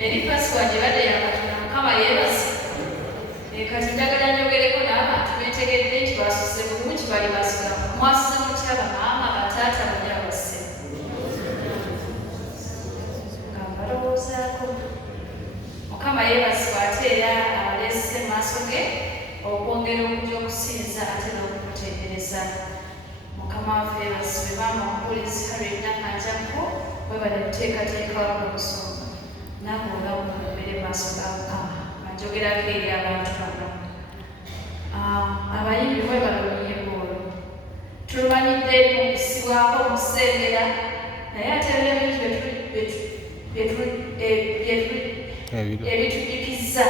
eri Pasika gye badde yakatona Mukama yeebase. Kati njagala njogereko n'abantu beetegedde nti basusse bulungi bali basulamu. Mwasuze mutya bamaama, bataata, bonna basse? Nga mbalowoozaako. Mukama yeebasibwa ate era aleese mu maaso ge okwongera okujja okusinza ate n'okukutendereza. Mukama waffe yeebasibwe. Maama omubuulizi Harriet Nakanjako webale kuteekateekawo n'okusonga. Naawe olawo mubeere mu maaso ga Mukama. Njogerako eri abantu bano. Abayimbi mwebale oluyimba olwo. Tulumanyidde okusibwako okusengera naye ate ebitujjukiza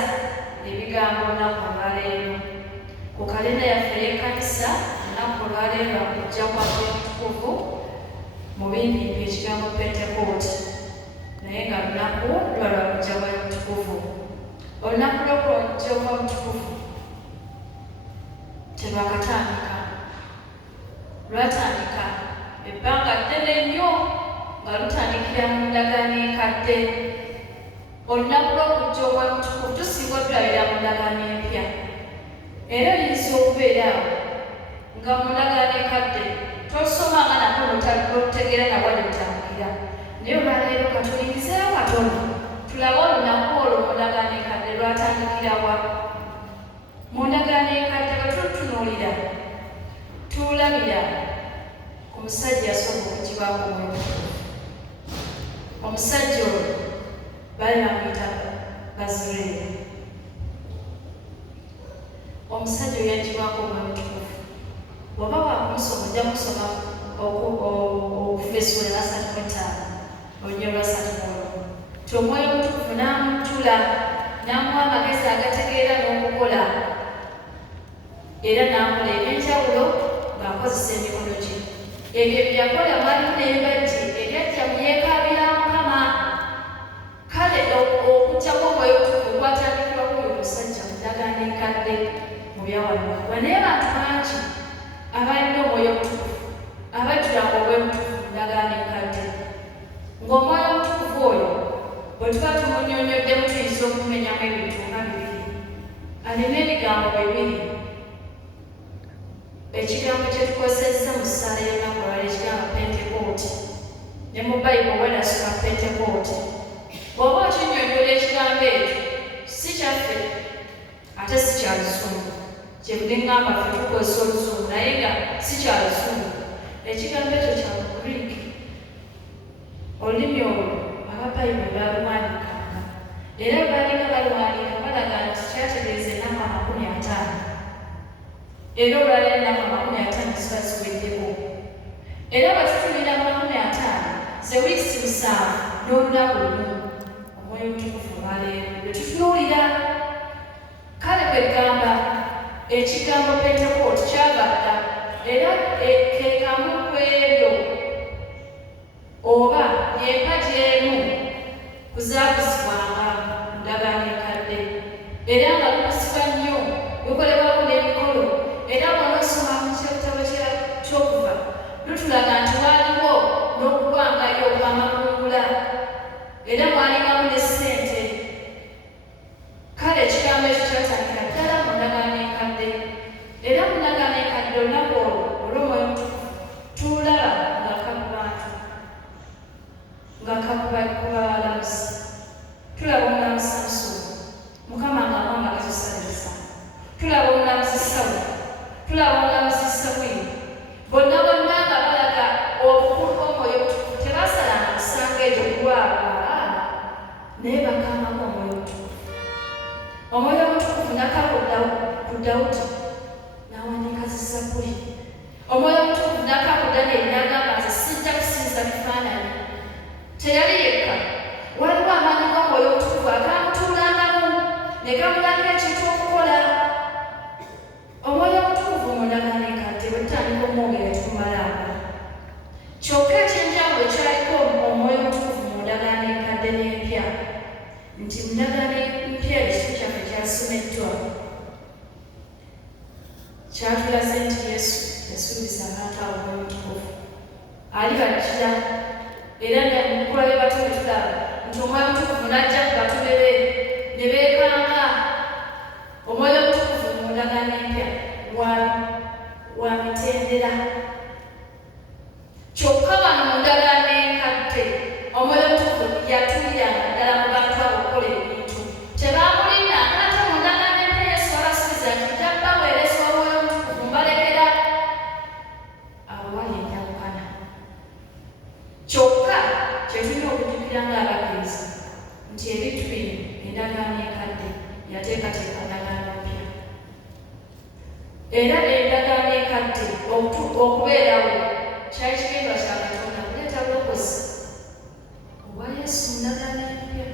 ebigambo olunaku olwaleero. Ku kalenda yaffe y'ekkanisa olunaku olwaleero akujja kwako omutukuvu mu bimbimbi ekigambo Pentekooti naye nga lunaku lwalwa kujja kwa omutukuvu. Olunaku lw'okujja kwa omutukuvu terwakatandika. Lwatandika ebbanga ddene nnyo nga lutandikira mu ndagaano enkadde. Olunaku lw'okujja okw'omutukuvu tusinga otulabira mu ndagaano empya. Era oyinza okubeera nga mu ndagaano enkadde tosomanga nako n'otutegeera na wadde otambulira. Naye olwaleero katuyingizeyo katono tulabe olunaku olwo mu ndagaano enkadde lwatandikira wa. Mu ndagaano enkadde bwe tutunuulira tulabira ku musajja yasooka okuggyibwako omwoyo. Omusajja oyo baali bamuyita Bazireeri. Omusajja oyo yaggyibwako omwoyo mutukuvu. Bw'oba waakumusoma ojja kusoma okuva essula 35 olunyiriri lwa 31. Omwoyo omutukuvu n'amujjula n'amuwa amagezi agategeera n'okukola era n'akola ebyenjawulo ng'akozesa emikono gye. Ebyo byakola mwalimu n'embajje ebyajja mu yeekaalu ya Mukama. Kale okujja kw'omwoyo omutukuvu kwatandikirwa kuyo omusajja mu ndagaano enkadde mu byawandiikibwa. Naye bantu bangi abalina omwoyo omutukuvu abajjulanga omwoyo omutukuvu mu ndagaano enkadde. Ng'omwoyo omutukuvu oyo bwe tuba tumunnyonnyoddemu tuyinza okumenyamu ebintu nga bibiri. Alina ebigambo bibiri. Ekigambo kye tukozesezza mu ssaala y'olunaku olwaleero ekigambo Pentekooti. Ne mu Bayibuli bwenasoma Pentekooti. Bw'oba okinnyonnyola ekigambo ekyo si kyaffe ate si kya Luzungu. Kyevudde ngamba ffe tukozesa Oluzungu naye nga si kya Luzungu. Ekigambo ekyo kya Lugiriiki. Olulimi olwo Ababayibuli baaluwandiikanga. Era baalinga baluwandiika balaga nti kyategeeza ennaku 50. Era olwaleero ennaku 50 ziba ziweddeko. Era batutunira 50 ze wiiki 7 n'olunaku lumu omwoyo omutukuvu olwaleero lwe tutunuulira. Kale bwe ggamba ekigambo Pentekooti kyagatta era ke kamu ku ebyo oba y'empagi emu kuzaakuzibwanga mu ndagaano enkadde. Era nga lukusibwa nnyo lukolebwako n'emikolo. Era bw'onosoma mu kitabo ky'Okuva lutulaga nti waaliwo n'okubangayo amakungula era mwalingamu ne ssente. Kale ekigambo ekyo kyatandika ddala mu ndagaano enkadde. Era mu ndagaano enkadde olunaku olwo olw'omwoyo omutukuvu tulaba ng'akakuba balamuzi. Tulaba omulamuzi Samusoni, Mukama ng'amuwa amagezi osaliriza. Tulaba omulamuzi Sawulo, tulaba omulamuzi Samwiri. Bonna nga balaga obukulu bw'omwoyo omutukuvu. Tebaasalanga kusanga egyo kulwala naye bakambako omwoyo omutukuvu. Omwoyo omutukuvu n'akaka ku Dawudi n'awandiika Zabbuli. Omwoyo omutukuvu n'akaka ku Danyeri n'agamba nti sijja kusinza bifaananyi. Teyali yekka, waliwo amaanyi g'omwoyo omutukuvu agamutuulangamu ne gamulaga ekintu okukola. Omwoyo omutukuvu mu ndagaano enkadde bwe tutandika omwogera tumalanga. Kyokka ekyenjawulo ekyaliko omwoyo omutukuvu mu ndagaano enkadde n'empya nti mu ndagaano empya ekitu kyaffe kyasomeddwa kyatulaze nti Yesu yasuubiza abantu abo omwoyo omutukuvu alibajjira. Era ne mukula bye batume tulaba nti omwoyo omutukuvu n'ajja ku batume tuwulira ng'abakkiriza nti ebintu bino endagaano enkadde yateekateeka endagaano empya. Era endagaano enkadde okubeerawo kyali kigenda kya Katonda kuleeta bulokozi obwa Yesu mu ndagaano empya.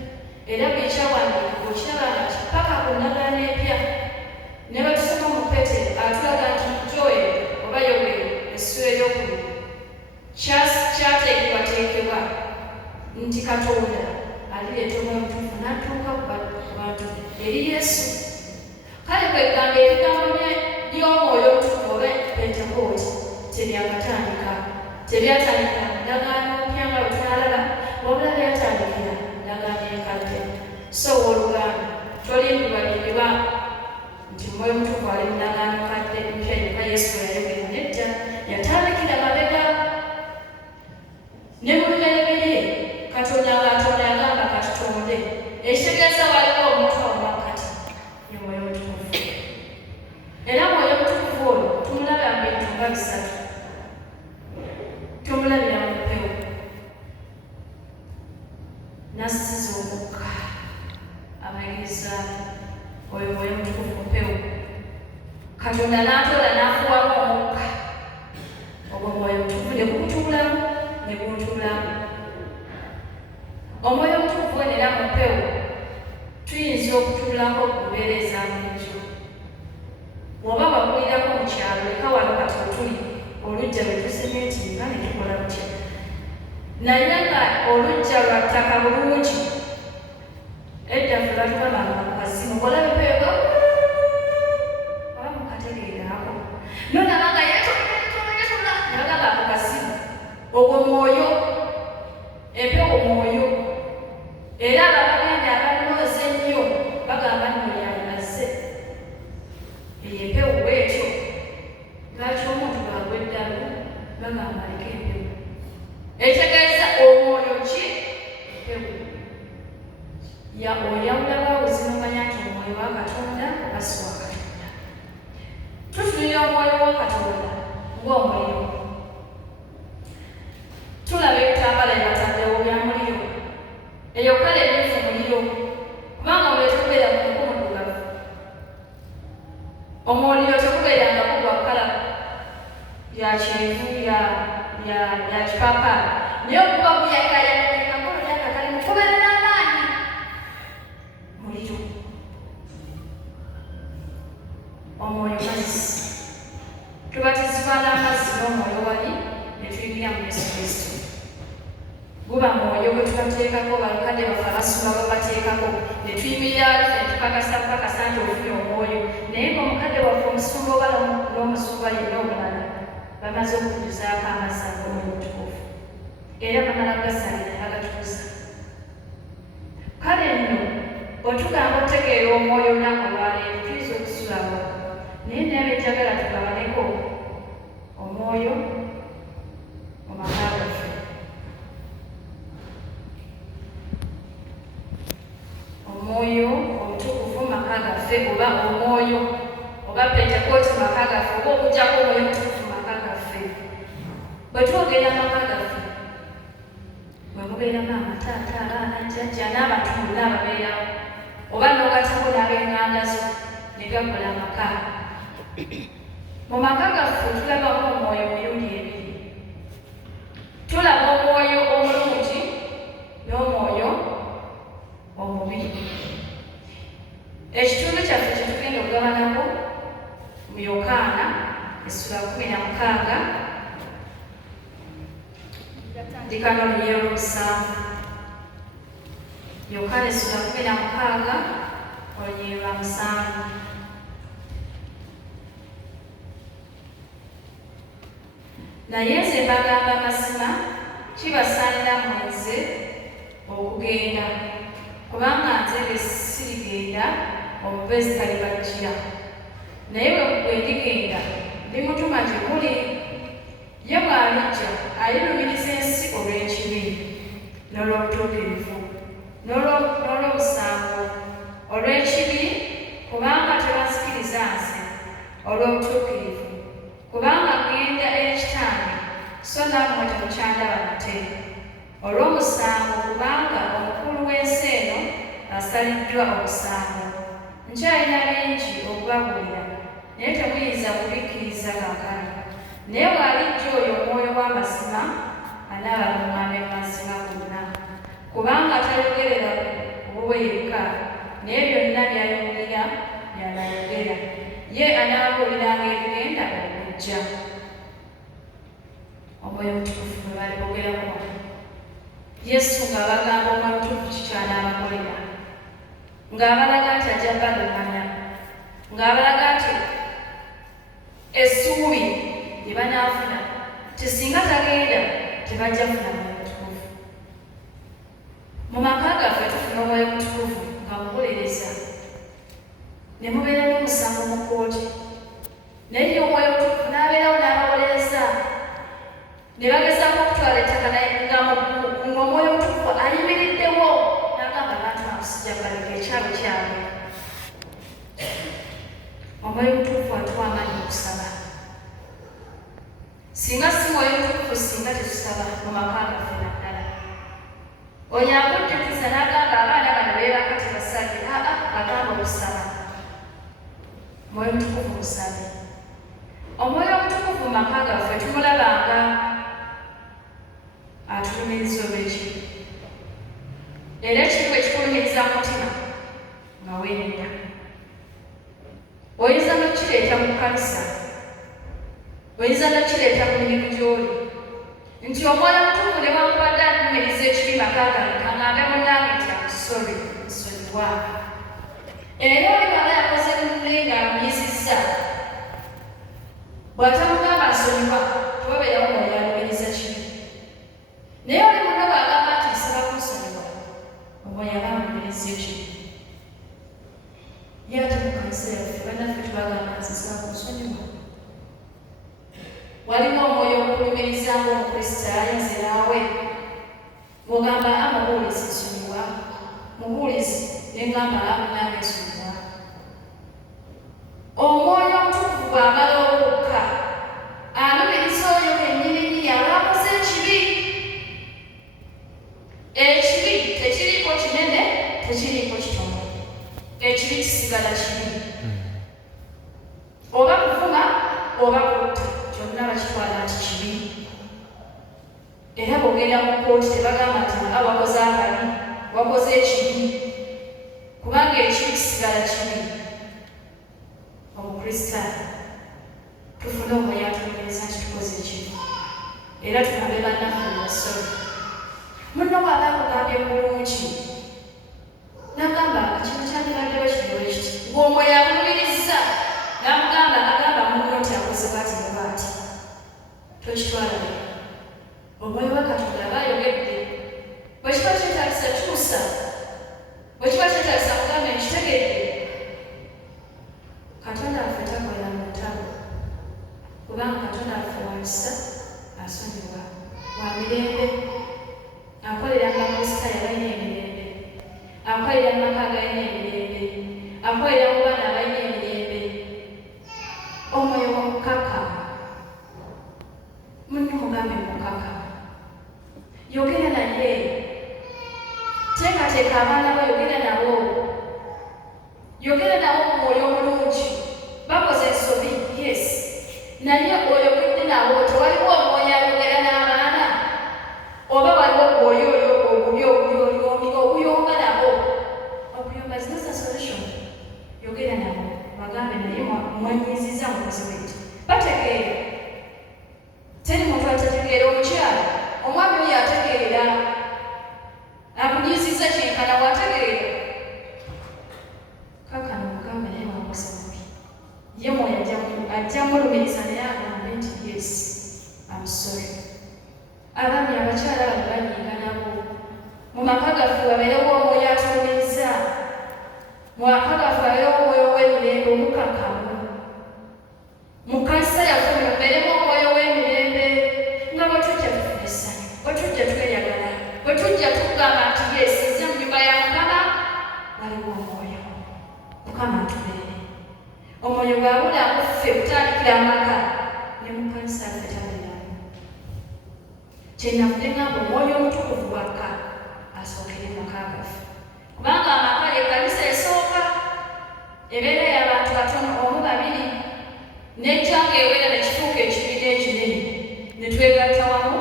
Era bwe kyawandiikibwa okiraba nti paka ku ndagaano empya ne batusoma mu Peetero atulaga nti Joel oba Yoweri essula eryokubiri kyateekebwateekebwa nti Katonda alireeta Omwoyo Omutukuvu n'atuuka ku bantu eri Yesu. Kale kwegamba ebigambo by'Omwoyo Omutukuvu oba Pentekooti tebyakatandika, tebyatandika ndagaano mpya nga bwe tunalaba, wabula byatandikira ndagaano enkadde. So oluganda tolimbibwalimbibwa nti Omwoyo Omutukuvu ali mu ndagaano nkadde mpya yokka Yesu yayogera nedda, yatandikira mabega. Ne mu lubereberye Katonda ng'atonda agamba katutonde, ekitegeeza waliwo omuntu awo wakati ye Mwoyo Omutukuvu. Era Mwoyo Omutukuvu oyo tumulabira mu bintu nga bisatu. Tumulabira mu mpewo, n'assiza omukka amayigiriza oyo Mwoyo Omutukuvu mu mpewo. Katonda n'atola n'afuwamu omukka ogwo Mwoyo Omutukuvu ne gukutuulamu ne guntulamu. Omwoyo Omutukuvu era mu mpewo tuyinza okutuulako ku mbeera ez'amanju. Bw'oba bakulirako mu kyalo leka wano kati wetuli oluggya lwe tusementinga ne tukola lutya. Naye nga oluggya lwa ttaka bulungi, edda ffe batugambanga mu kasimu olaba empewo oba mukategeerako nonabanga yetula nabagamba ku kasimu ogwo mwoyo, empewo mwoyo. Era abagenda abanooza ennyo bagamba nno yalinaze eyo empewo bwetyo. Lwaki omuntu bwagwa eddalu bagamba aleka empewo, etegeeza omwoyo ki? Empewo. Oyawula bawuzi nomanya nti omwoyo wa Katonda oba si wa Katonda. Tutunira omwoyo wa Katonda ng'omuliro. Tulaba ebitambala ebataddewo bya muliro, eyo kale ebifu muliro, kubanga omuliro tegubeera mu mudugavu. Omuliro tegubeeranga kugwa kkala ya kyenvu ya kipaapaali, naye okuba guyakayakakakolo lyakakali mukubeera n'amaanyi muliro. Omwoyo mazzi, tubatizibwa n'amazzi n'omwoyo wali ne tuyingira mu Yesu Kristo. Guba mwoyo gwe tubateekako, balukadde baffe abasumba babateekako ne tuyimirira ne tukakasa nti ofunye omwoyo. Naye ng'omukadde waffe omusumba oba n'omusumba yenna omulala bamaze okutuzaako amazzi ag'Omwoyo Omutukuvu era bamala gasalira bagatukuza. Kale nno otugamba otegeera omwoyo olunaku olwaleero tuyinza okusulawo, naye naye njagala tugabaneko omwoyo mu maka gaffe. Omwoyo Omutukuvu maka gaffe, oba omwoyo oba Pentekooti maka gaffe, oba okujjako Omwoyo Omutukuvu maka gaffe. Bwe twogera maka gaffe mwe mubeeramu amataata, abaana, jjajja n'abatundu n'ababeerawo, oba n'ogatako n'ab'enganda zo ne gakola amaka. Mu maka gaffe tulabamu omwoyo mirundi ebiri. Tulaba omwoyo omulungi n'omwoyo omubi. Ekitundu kyaffe kye tugenda okugabanako mu Yokaana essula 16 ndikano lunyero 7. Yokaana essula 16 olunyero 7. Naye nze mbagamba mazima, kibasaanira mwenze okugenda, kubanga nze bwe sirigenda omubeezi talibajjira. Naye bwe ndigenda ndimutuma gye muli. Ye bw'alijja alirumiriza ensi olw'ekibi n'olw'obutuukirivu n'olw'obusango. Olw'ekibi kubanga tebazikiriza nze, olw'obutuukirivu kubanga ngenda eri Kitange so nammwe temukyandaba nate. olw'omusango kubanga omukulu w'ensi eno asaliddwa omusango. Nkyalina bingi okubabuulira naye temuyinza kubikkiriza kaakano. Naye bw'alijja oyo Omwoyo w'amazima anaabaluŋŋamya mu mazima gonna, kubanga tayogerera ku bubwe yekka, naye byonna by'ayogera by'anayogera. Ye anaabuuliranga ebigenda okujja. Omwoyo Omutukuvu mwe bali bogerako Yesu ng'abagamba Omwoyo Omutukuvu kiki anaabakolera, ng'abalaga nti ajja baluŋŋamya, ng'abalaga nti essuubi lye banaafuna ti singa tagenda tebajja kufuna Omwoyo Omutukuvu. Mu maka gaffe tufuna Omwoyo Omutukuvu nga mubulereza ne mubeera n'omusango mu kkooti, naye ye Omwoyo Omutukuvu n'abeerawo n'abawolereza ne bagezaako okutwala ettaka nga Omwoyo Omutukuvu ayimiriddewo n'agamba abantu akusijja baleka ekyalo kyabwe. Omwoyo Omutukuvu atuwa amaanyi okusaba. Singa si Mwoyo Omutukuvu singa tetusaba mu maka gaffe naddala. Oyo akujjukiza n'agamba abaana bano beebaka tebasabye, agamba okusaba. Omwoyo Omutukuvu musabe. Omwoyo Omutukuvu mu maka gaffe tumulabanga atulumiriza olw'ekibi, era ekibi bwe kikulumiriza mu mutima nga weerina. Oyinza n'okireeta mu kkanisa, oyinza n'okireeta mu mirimu gy'oli, nti Omwoyo Omutukuvu ne bwakubadde anumiriza ekibi maka gange kaŋŋambe munnange nti amusonyi nsonyiwa. Era oli bw'aba yakoze munne ng'amuyisizza, bw'atamugamba nsonyiwa tewabeerawo mwoyo alumiriza kibi. Naye oli munno bw'agamba nti nsaba kunsonyiwa, omwoyo aba amulumiriza ekibi. Ye ate mu kanisa yaffe bannaffe tubagamba nti nsaba kunsonyiwa. Waliwo omwoyo okulumiriza ng'Omukristaayo nze naawe ng'ogamba mubuulizi nsonyiwa, mubuulizi ne ngamba munnange nsonyiwa. Omwoyo Omutukuvu bw'amala okukka alumiriza oyo kennyini abakoze ekibi. Ekibi tekiriiko kinene, tekiriiko kitono. Ekibi kisigala kibi. Oba kuvuma oba kutta, kyonna bakitwala nti kibi. Era bw'ogenda mu kkooti tebagamba nti wakoze akabi, wakoze ekibi, kubanga ekibi kisigala kibi. Omukristaayo tufune omwoyo atulumiriza nti tukoze ekibi, era tunabe bannaffe basolo. Munno bw'aba akugambye bulungi n'agamba kino kyandibadde bakidole kiti, ng'omwoyo akulumiriza n'amugamba agamba munno nti akoze bw'ati ne bw'ati, tokitwala. Omwoyo wa Katonda aba ayogedde. Bwe kiba kyetaagisa kyusa, bwe kiba kyetaagisa mugambe nkitegedde. Katonda affe takolera mu ntalo, kubanga Katonda affe wa kisa, asonyiwa, wa mirembe, akolera nga Kristaayo abalina emirembe, akolera mu maka agalina emirembe, akolera mu baana abalina emirembe. Omwoyo omukakkamu, munno mugambe mukakkamu, yogera naye, teekateeka abaana bo, yogera nabo, yogera nabo mu mwoyo omulungi. Bakoze ensobi, yes, naye oyogedde nabo, tewaliwo omwoyo ayogera n'abaana, oba waliwo omwoyo oyo oguyomba nabo. Okuyomba is not a solution. Yogera nabo bagambe naye mwanyiiziza mukozi w'ekyo. Bategeera. Teri muntu atategeera. Omukyala omwami oyo ategeera, akunyiizizza kyenkana bw'ategeera. Kaakano mugambe naye wakoze mubi. Ye mwoyo ajja mulumiriza naye agambe nti yes, I'm sorry. Abaami abakyala bano banyiiga nabo. Mu maka gaffe wabeerewo omwoyo atulumiriza. Mu maka gaffe wabeerewo omwoyo w'emirembe omukakkamu. Mu kanisa yaffe mubeeremu omwoyo w'emirembe nga bwe tujja tufuna essanyu, bwe tujja tweyagala, bwe tujja tugamba nti yes, nze mu nnyumba ya Mukama waliwo omwoyo. Mukama atubeere. Omwoyo bw'abula muffe kutandikira amaka ne mu kanisa yaffe tabeeramu. Kyenavudde ngamba Omwoyo Omutukuvu maka gaffe kubanga amaka y'ekkanisa esooka ebeera y'abantu batono omu babiri nejja ng'ewera ne kifuuka ekibiina ekinene ne twegatta wamu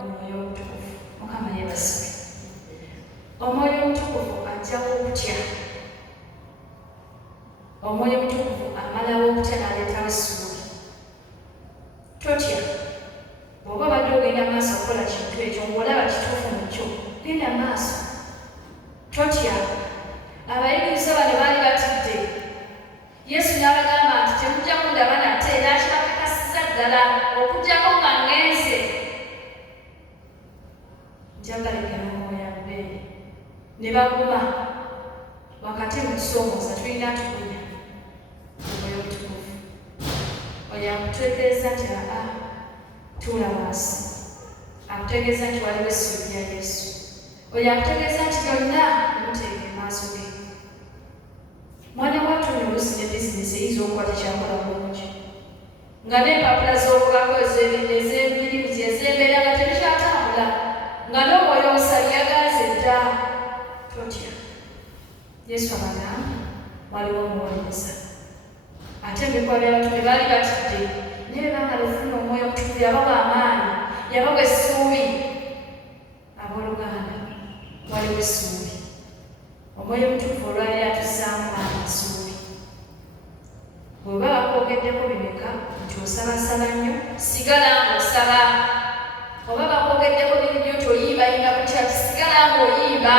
omwoyo omutukuvu. Mukama yeebazibwe. Omwoyo omutukuvu ajjawo okutya. Omwoyo omutukuvu amalawo okutya n'aleetawo essuubi. Totya bw'oba badde ogenda maaso okukola kintu ekyo ng'olaba kituufu mu kyo genda maaso. Totya. Abayigiriza bano baali batidde. Yesu n'abagamba nti temujja kundaba nate era kibakakasiza ddala okuggyako nga ngenze. Njagalekera omwoyo abeere. Ne baguma wakati mu kusomooza tulina tukunya omwoyo omutukuvu. Oyo akutegeeza nti tuula wansi. Akutegeeza nti waliwo essuubi lya Yesu. Oyo akutegeeza nti byonna bimuteeke maaso ge. Mwana wattu oluusi ne bizinesi eyinza okuba tekyakola bulungi nga n'empapula z'obulako ez'emirimu ez'embeera nga tebikyatambula nga n'omwoyo omusali yagaze dda. Totya. Yesu abagamba waliwo omuwolereza. Ate ebikuba by'abantu bye baali batidde naye bwe baamala okufuna omwoyo omutukuvu yabawa amaanyi, yabawa essuubi. Abooluganda, waliwo essuubi. Omwoyo omutukuvu olwaleero atuzzaamu maanyi essuubi. Bw'oba bakwogeddeko bimeka nti osabasaba nnyo, sigala ng'osaba. Oba bakwogeddeko bingi nti oyimbayimba ku kyaki, sigala ng'oyimba.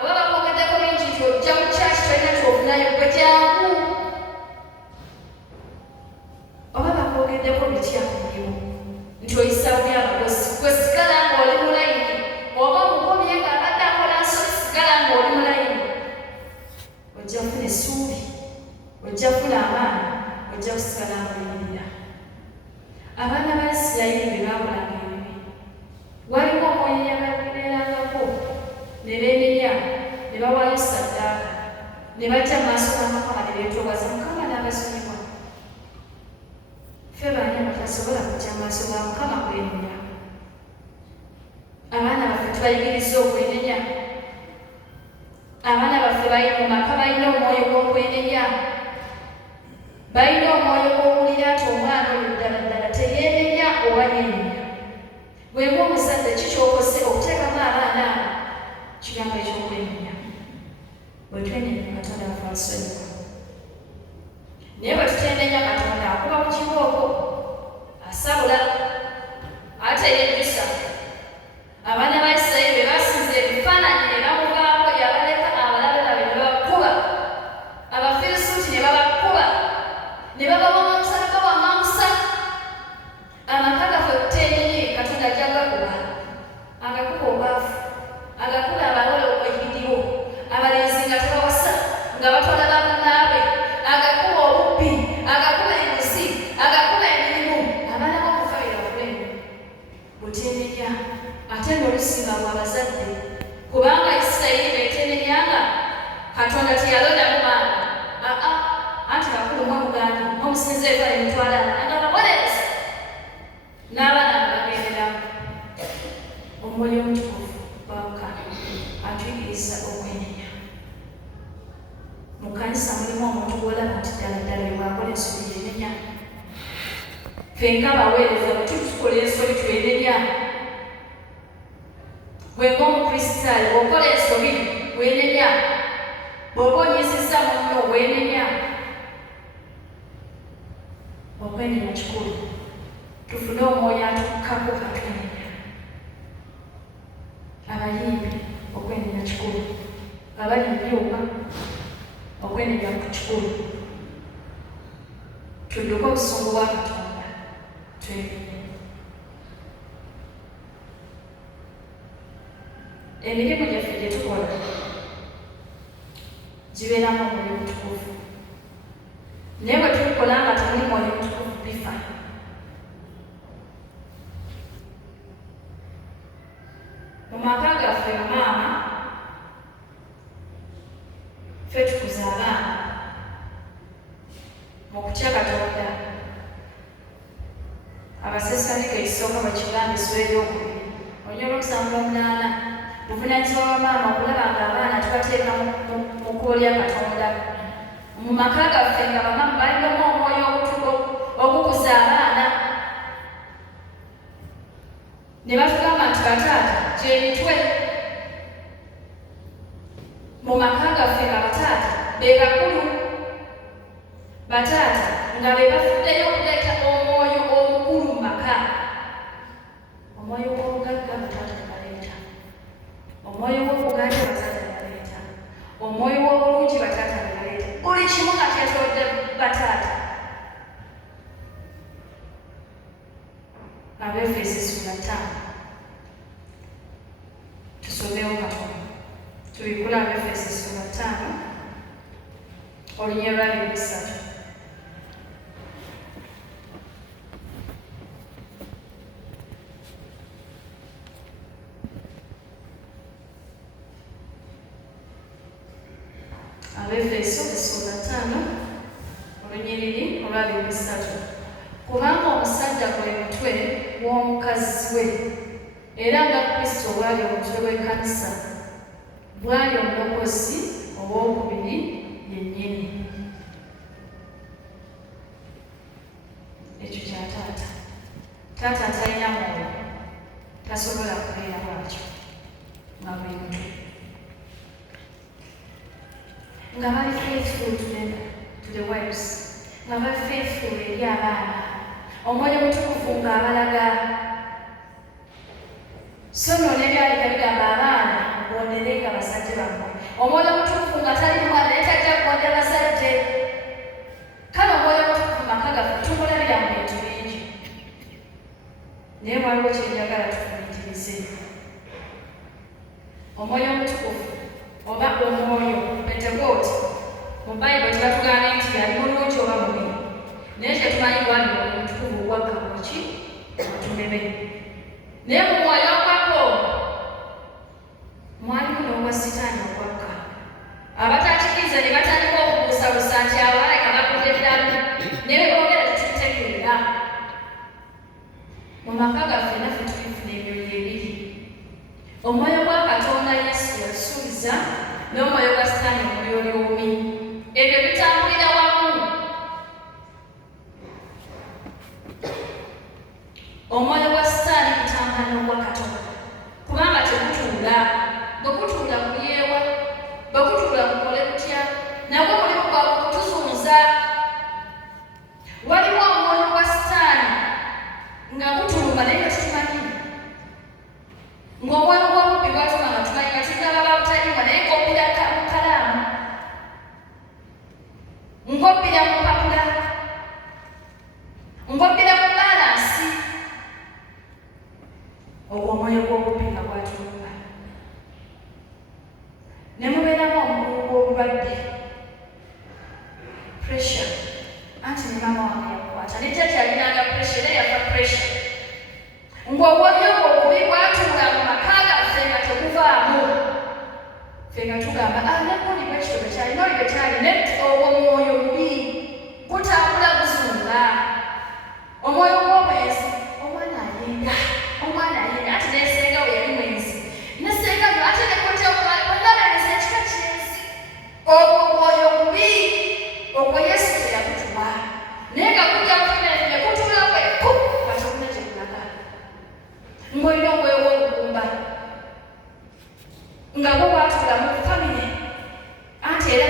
Oba bakwogeddeko bingi nti ojja mu kyaki tolina kyofunayo, gwe jangu. Oba bakwogeddeko bitya kuliwo nti oyisa bubi abakozi, gwe sigala ng'oli mulayini. Oba omugobye ng'abadde akola nsoli, sigala ng'oli mulayini. Ojja kufuna essuubi, ojja kufuna amaanyi, ojja kusigala ng'oyimirira. Abaana ba Isirayiri bwe baakolanga ebibi, waliwo omwoyo eyababeerangako ne beenenya ne bawaayo ssaddaaka ne bajja mu maaso ga Mukama ne beetoowaza, Mukama n'abasonyiwa. Ffe baani abatasobola kujja mu maaso ga Mukama kwenenya? Abaana baffe tubayigiriza okwenenya. Abaana baffe bali mu maka balina omwoyo gw'okwenenya. Balina omwoyo gw'owulira nti omwana oyo ddala ddala teyeenenya oba yeenenya. Bw'eba omuzadde kikyokose okuteekamu abaana abo kigambo eky'okwenenya. Bwe twenenya Katonda afa nsonyiwa. Naye bwe tutenenya Katonda akuba mu kibooko, asabula, ate yejjusa. Abaana ba Isirayiri bwe basinza ebifaananyi ne bamuvaako yabaleka abalabe babe ne babakuba. Abafirisuuti ne babakuba ne babawangusa ne babamangusa. Amaka gaffe tutenenye Katonda ajja gakuba. Agakuba obwavu, agakuba abawala ebidibo, abalenzi nga tebawasa nga batwala bannaabwe, agakuba obubbi, agakuba enguzi, agakuba emirimu. Abaana b'okufa birakulemu butenenya. Ate n'olusinga bw'abazadde, kubanga Isirayiri beetenenyanga Katonda teyalondamu maama. Anti bakulu mwamugandi omusinza eva emutwala nga babonereza n'abaana nga bagenderamu. Omwoyo omutukuvu bawuka atuyigiriza okwenenya. Mu kkanisa mulimu omuntu gw'olaba nti ddala ddala bwe bwakola ensobi yenenya. Ffe ng'abaweereza bwe tutukola ensobi twenenya. Bw'oba omukristaayo bw'okola ensobi weenenya. Bw'oba onyiisizza munno weenenya. Okwenenya kikulu. Tufune omwoyo atukkako katwenenya. Abayimbi okwenenya kikulu. Abali mu byuma okwenenya kikulu. Tudduke obusungu bwa Katonda twenenye. Emirimu gyaffe gye tukola gibeeramu omwoyo omutukuvu. Naye bwe tubikola nga temuli mwoyo omutukuvu bifa. Mu maka gaffe bamaama ffe tukuza abaana mu kutya Katonda. Abasessalika ekisooka bakigambe Essuula eryokubiri 7:8 buvunaanyizibwa bwa maama okulaba nga mu kwolya Katonda. Mu maka gaffe nga bamamu balinamu omwoyo okukuza abaana ne batugamba nti bataata gyemitwe. Mu maka gaffe nga bataata be bakulu, bataata nga be bafuddeyo okuleeta omwoyo omukulu mu maka. Omwoyo w'obugagga bataata ne baleeta, omwoyo w'obuganda bataata ne baleeta, omwoyo w'obulungi bataata ne baleeta. Buli kimu nga kyetolodde bataata. Abefeso essula 5 tusomewo katono tubikula. Abefeso essula 5 olunyiriri lwa 23. Abefeso essula 5 olunyiriri olwa 23. Kubanga omusajja gwe mutwe w'omukazi we, era nga Kristo bw'ali omutwe w'ekkanisa, bw'ali omulokozi ow'okubiri yennyini. Ekyo kya taata. Taata atalina mwoyo tasobola kubeera bw'atyo nga gwe mutwe. Nga bali faithful to the wives, nga bali faithful eri abaana. Omwoyo mutukuvu ng'abalaga. So nno n'ebyali bigamba abaana mugonderenga basajja bammwe. Omwoyo mutukuvu nga tali mwana naye tajja kugondera basajja. Kale omwoyo mutukuvu mu maka gaffe tumulabira mu bintu bingi, naye waliwo kyenjagala tufumitirize. Omwoyo mutukuvu oba omwoyo Pentekooti mu Bayibuli tebatugambye nti yali mulungi oba mubi, naye kyetumanyi gwali mwoyo mutukuvu ogwakka mu ki atumebe. Naye mu mwoyo ogwakko mwalimu n'ogwa Sitaani ogwakka. Abatakkiriza ne batandika okubuusabuusa nti abaleka bakudde ddala ne be boogera tetubitegeera. Mu maka gaffe naffe tulifuna emyoyo ebiri. Omwoyo gwa Katonda Yesu yasuubiza n'omwoyo gwa Sitaani omulyolyoomi. Ebyo bitambulira wamu. Omwoyo gwa Sitaani gutambula n'ogwa Katonda kubanga tegutuula. Bwe gutuula kuyeewa, bwe gutuula kukole kutya, nagwo mulimu gwabwe kutuzunza. Waliwo omwoyo gwa Sitaani nga gutuluma naye nga tutumanyi. Ng'omwoyo gw'obubbi gwatuma nga tumanyi nga tulina baba butaliiwa naye ng'obbira mu kalaamu, ng'obbira mu mpapula, ng'obbira mu balansi. Ogwo omwoyo gw'obubbi nga gwatuluma. Ne mubeeramu omulungu obulwadde, pressure. Anti ne maama wange yakwata ne tata yalinanga pressure naye yafa pressure. Ng'obwoyo obwo obubi bwatuula mu maka gaffe nga teguvaamu. Ffe nga tugamba nekkuli bwekito bwe kyali noli bwe kyali, ne obwo omwoyo bubi gutambula guzunga. Omwoyo gw'omwenzi, omwana ayenda, omwana ayenda. Ati nesenga we yali mwenzi, nesenga yo ate nekote onabereza ekika ky'ensi. Obwo omwoyo bubi, ogwo Yesu teyagutuwa. Naye nga kujja kufumira ne kutuula kweku batakuna gye kulaga. Ng'olina omwoyo w'obugumba nga gwo bwatuula mu famire, anti era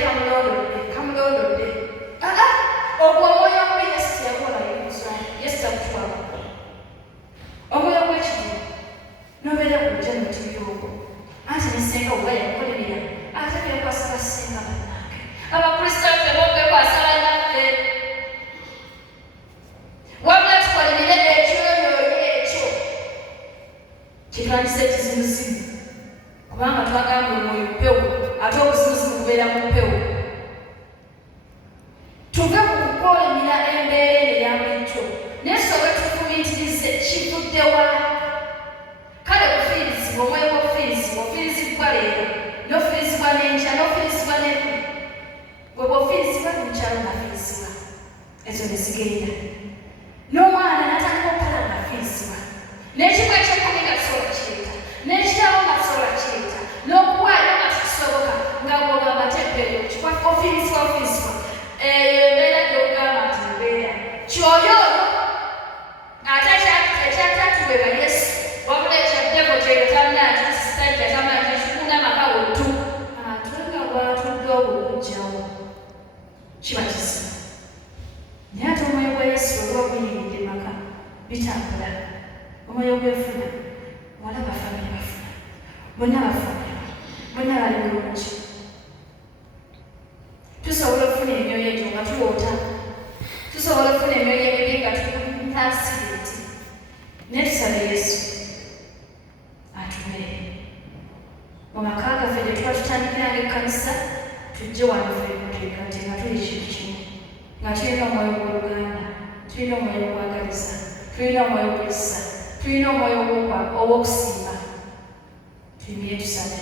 kamulondodde. Ogwo omwoyo omubi Yesu teyaguwa bayinza, Yesu tagutwala. Omwoyo gw'ekibi n'obeera ku lujja ogwo, anti nesenga oba yakukolerera ate byekwasa basinga bannange. Abakristaayo ffe bobekwasa bannaffe, wabula tukolerere ekyoyoyo ekyo kitwandisa ekizimuzimu, kubanga twagambye omwoyo mpewo ate obuzimuzimu bubeera mu mpewo. Tuve ku kukolimira embeera eno eya bulijjo, naye tusobola tufumiitirize kivuddewa. Kale bufiirizibwa, omwoyo bw'ofiirizibwa, ofiirizibwa leero n'ofiirizibwa n'enkya n'ofiirizibwa n'eggulo. Bwe bw'ofiirizibwa n'omukyalo n'afiirizibwa, ezo ne zigenda. N'omwana n'atandika okukala n'afiirizibwa, n'ekimu eky'ekkumi nga tusobola kireeta, n'ekitabo nga tusobola kireeta, n'okuwaayo nga tukisoboka, nga bw'ogamba bitambula omwoyo gwefuna wala bafamire bafuna bonna bafuna bonna bali bulungi tusobola okufuna emyoyo egyo nga tuloota tusobola okufuna emyoyo emibi nga tunaasiririti naye tusabe Yesu atubeere mu maka gaffe gye tuba tutandikiranga ekkanisa tujje wano ffe nga tuli kintu kimu nga tulina omwoyo gw'oluganda tulina omwoyo ogwagaliza tulina omwoyo gw'ekisa tulina omwoyo ogw'okusiima tuyimire tusabe